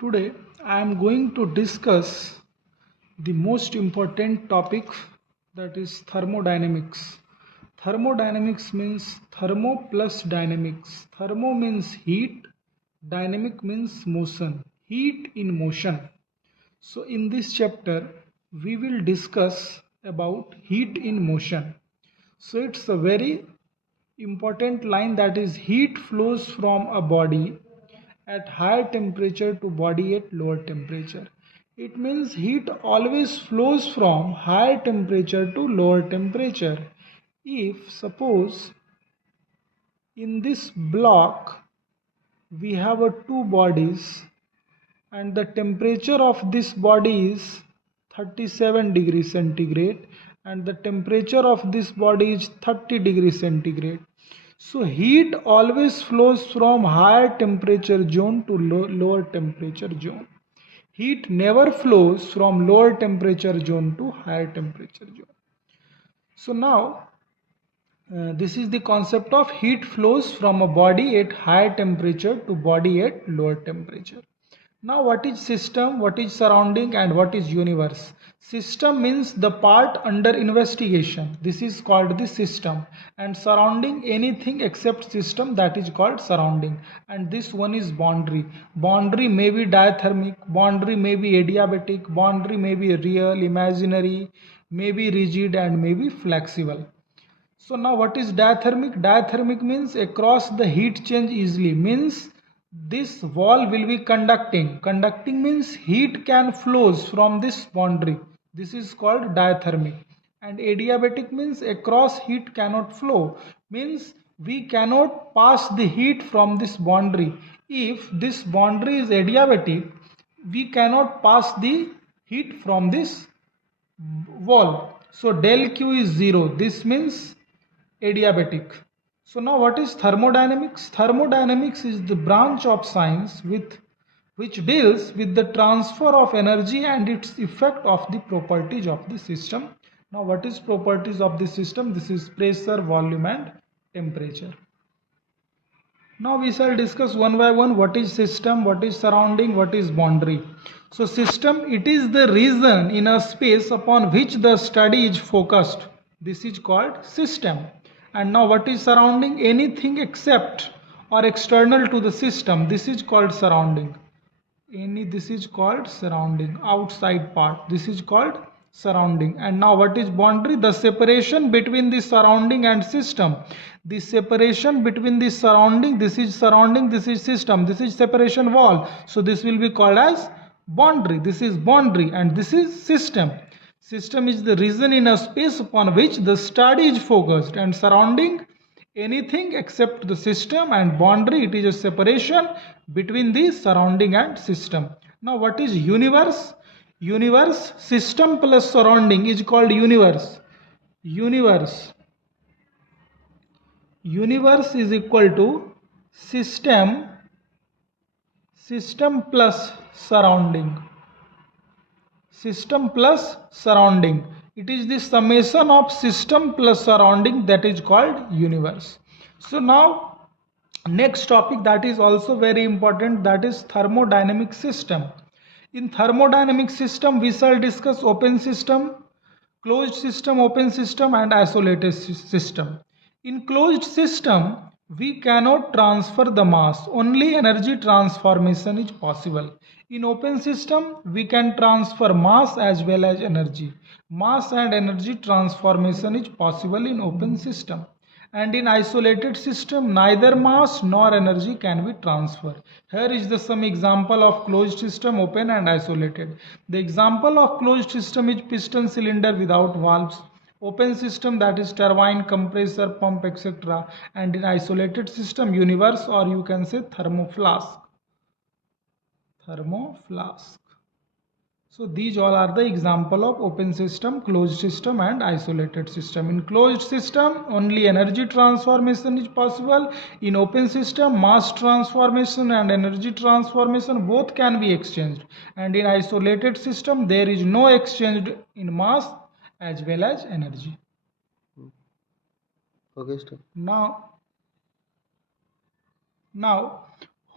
Today I am going to discuss the most important topic, that is thermodynamics. Thermodynamics means thermo plus dynamics. Thermo means heat, dynamic means motion, heat in motion. So in this chapter we will discuss about heat in motion. So it's a very important line, that is heat flows from a body at higher temperature to body at lower temperature. It means heat always flows from higher temperature to lower temperature. If suppose in this block we have two bodies and the temperature of this body is 37 degrees centigrade and the temperature of this body is 30 degrees centigrade. So heat always flows from higher temperature zone to lower temperature zone. Heat never flows from lower temperature zone to higher temperature zone. So now this is the concept of heat flows from a body at higher temperature to body at lower temperature. Now what is system, what is surrounding, and what is universe? System means the part under investigation. This is called the system, and surrounding anything except system, that is called surrounding. And this one is boundary. Boundary may be diathermic, boundary may be adiabatic, boundary may be real, imaginary, may be rigid, and may be flexible. So now what is diathermic? Diathermic means across the heat change easily, means this wall will be conducting. Conducting means heat can flows from this boundary. This is called diathermic. And adiabatic means across heat cannot flow, means we cannot pass the heat from this boundary. If this boundary is adiabatic, we cannot pass the heat from this wall. So del Q is 0. This means adiabatic. So now what is thermodynamics? Thermodynamics is the branch of science which deals with the transfer of energy and its effect of the properties of the system. Now what is properties of the system? This is pressure, volume and temperature. Now we shall discuss one by one what is system, what is surrounding, what is boundary. So system, it is the region in a space upon which the study is focused. This is called system. And now what is surrounding? Anything except or external to the system. This is called surrounding. This is called surrounding. Outside part. This is called surrounding. And now what is boundary? The separation between the surrounding and system. The separation between the surrounding, this is system, this is separation wall. So this will be called as boundary. This is boundary and this is system. System is the region in a space upon which the study is focused, and surrounding anything except the system, and boundary, it is a separation between the surrounding and system. Now what is universe? Universe, system plus surrounding is called universe. Universe is equal to system plus surrounding. System plus surrounding. It is the summation of system plus surrounding, that is called universe. So now next topic, that is also very important, that is thermodynamic system. In thermodynamic system we shall discuss open system, closed system, open system and isolated system. In closed system we cannot transfer the mass, only energy transformation is possible. In open system we can transfer mass as well as energy. Mass and energy transformation is possible in open system. And in isolated system neither mass nor energy can be transferred. Here is the some example of closed system, open and isolated. The example of closed system is piston cylinder without valves. Open system, that is turbine, compressor, pump, etc. And in isolated system, universe, or you can say thermoflask. Thermoflask. So these all are the example of open system, closed system and isolated system. In closed system only energy transformation is possible. In open system mass transformation and energy transformation both can be exchanged. And in isolated system there is no exchange in mass as well as energy. Okay, stop. Now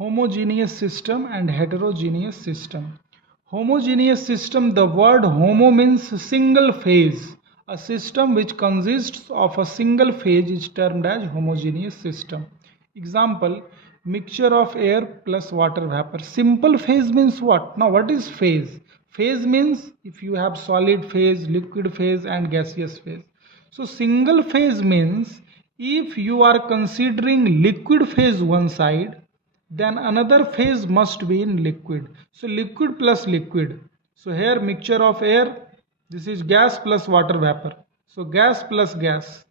homogeneous system and heterogeneous system. Homogeneous system, the word homo means single phase. A system which consists of a single phase is termed as homogeneous system. Example, mixture of air plus water vapor. Simple phase means what? Now what is phase? Phase means if you have solid phase, liquid phase and gaseous phase. So single phase means if you are considering liquid phase one side, then another phase must be in liquid. So liquid plus liquid. So here mixture of air, this is gas plus water vapor. So gas plus gas.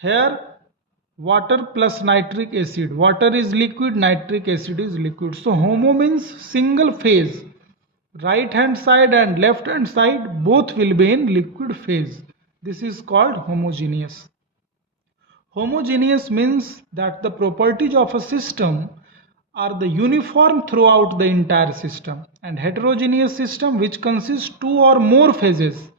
Here water plus nitric acid. Water is liquid, nitric acid is liquid. So homo means single phase. Right hand side and left hand side both will be in liquid phase. This is called homogeneous. Homogeneous means that the properties of a system are the uniform throughout the entire system, and heterogeneous system which consists two or more phases,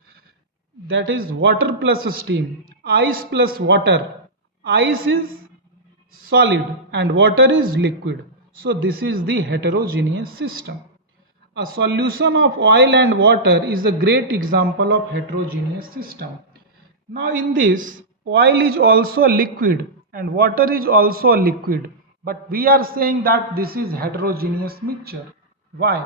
that is water plus steam, ice plus water. Ice is solid and water is liquid. So this is the heterogeneous system. A solution of oil and water is a great example of heterogeneous system. Now in this, oil is also a liquid and water is also a liquid. But we are saying that this is heterogeneous mixture. Why?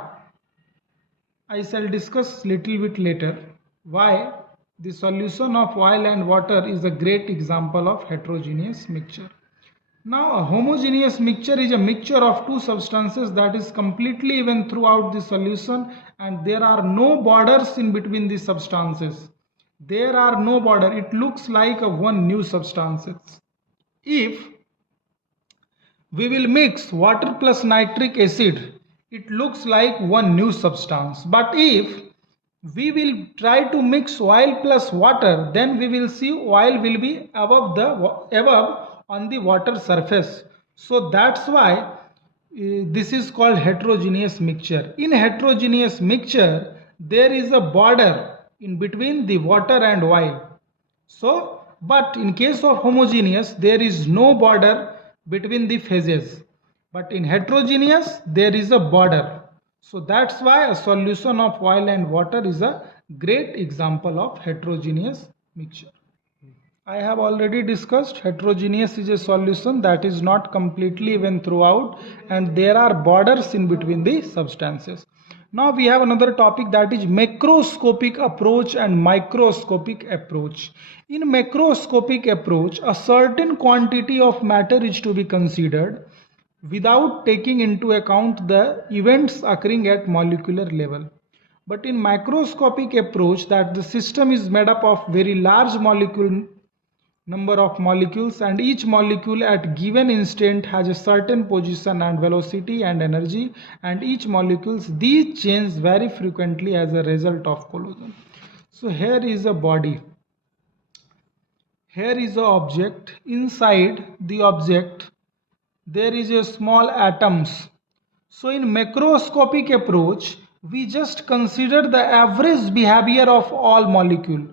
I shall discuss little bit later why the solution of oil and water is a great example of heterogeneous mixture. Now a homogeneous mixture is a mixture of two substances that is completely even throughout the solution and there are no borders in between the substances. There are no border. It looks like a one new substances. If we will mix water plus nitric acid, it looks like one new substance. But if we will try to mix oil plus water, then we will see oil will be above on the water surface. So that's why this is called heterogeneous mixture. In heterogeneous mixture, there is a border in between the water and oil. So, but in case of homogeneous, there is no border between the phases. But in heterogeneous, there is a border. So that's why a solution of oil and water is a great example of heterogeneous mixture. I have already discussed heterogeneous is a solution that is not completely even throughout and there are borders in between the substances. Now we have another topic, that is macroscopic approach and microscopic approach. In macroscopic approach, a certain quantity of matter is to be considered without taking into account the events occurring at molecular level. But in macroscopic approach, that the system is made up of very large number of molecules and each molecule at given instant has a certain position and velocity and energy, and each molecules these change very frequently as a result of collision. So here is a body, here is an object, inside the object there is a small atoms. So in macroscopic approach we just consider the average behavior of all molecule.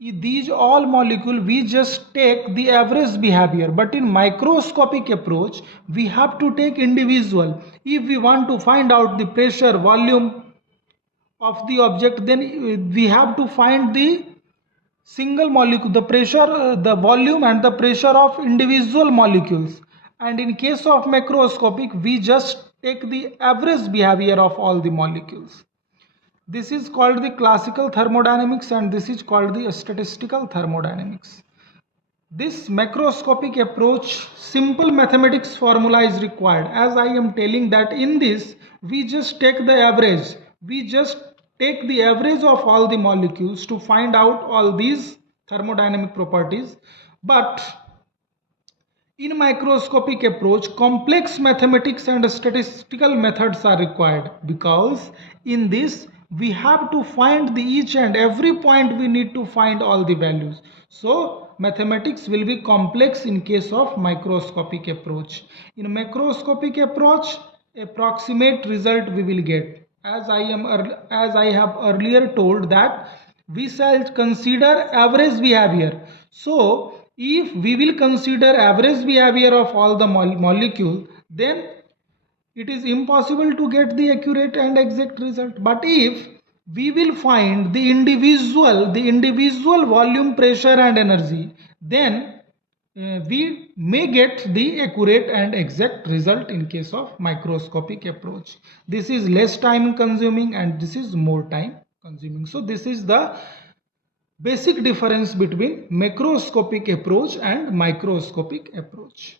These all molecule we just take the average behavior, but in microscopic approach we have to take individual. If we want to find out the pressure, volume of the object, then we have to find the single molecule, the pressure, the volume and the pressure of individual molecules. And in case of macroscopic we just take the average behavior of all the molecules. This is called the classical thermodynamics and this is called the statistical thermodynamics. This macroscopic approach, simple mathematics formula is required. As I am telling that in this, we just take the average. We just take the average of all the molecules to find out all these thermodynamic properties. But in microscopic approach, complex mathematics and statistical methods are required because in this we have to find the each and every point, we need to find all the values. So mathematics will be complex in case of microscopic approach. In macroscopic approach, approximate result we will get. As I have earlier told that we shall consider average behavior. So if we will consider average behavior of all the molecule, then it is impossible to get the accurate and exact result. But if we will find the individual volume, pressure and energy, then we may get the accurate and exact result in case of microscopic approach. This is less time consuming and this is more time consuming. So this is the basic difference between macroscopic approach and microscopic approach.